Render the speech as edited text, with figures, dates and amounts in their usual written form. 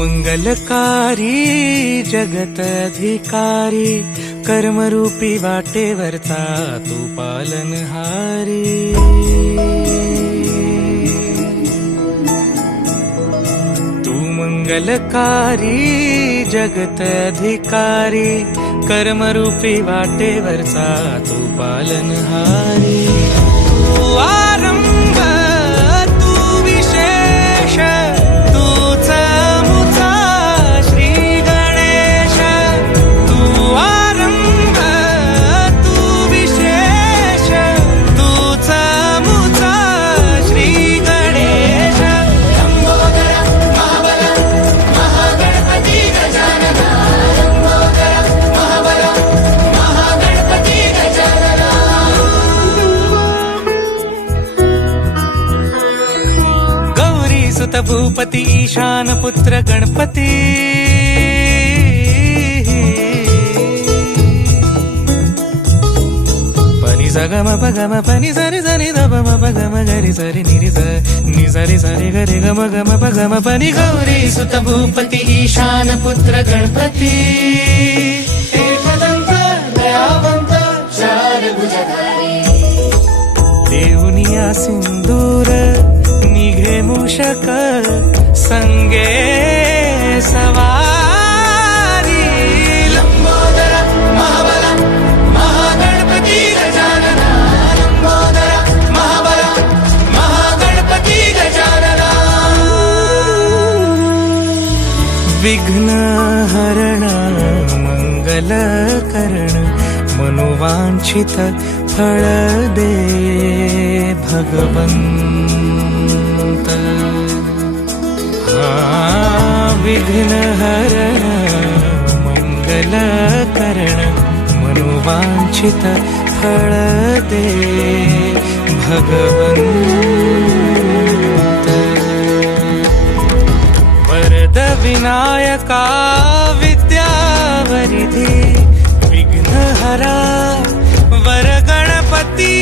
मंगलकारी जगत अधिकारी कर्मरूपी वाटेवरचा तू पालनहारी। तू मंगलकारी जगत अधिकारी कर्मरूपी वाटेवरचा तू पालनहारी। तू आरंभ तू विशेष तूच मुचा श्री गणेश। तू आरंभ तू विशेष तूच मुचा श्री गणेश। लंबोदर महाबल महागणपती गजानन। लंबोदर महाबल महागणपती गजानन। गौरी सुत भूपती ईशान पुत्र गणपती। पनि सगम पगम पनि सरि सरि ध प म गम गरि सरि निरि स नि सरि सरि गरि गम गम पगम पनि। गौरी सुत भूपती ईशान पुत्र गणपती। एकदंत दयावंत चार भुजधारी। देऊनिया सिंदूर निघे मूषक संगे सवारी। लंबोदर महाबल महागणपती गजानन। लंबोदर महाबल महागणपती गजानन। विघ्न हरण मंगल करण मनोवांछित फळ दे भगवंत। विघ्न हरण मंगल करण मनोवांछित फळ दे भगवंत। वरद विनायका विद्यावरिधी विघ्नहरा वर गणपती।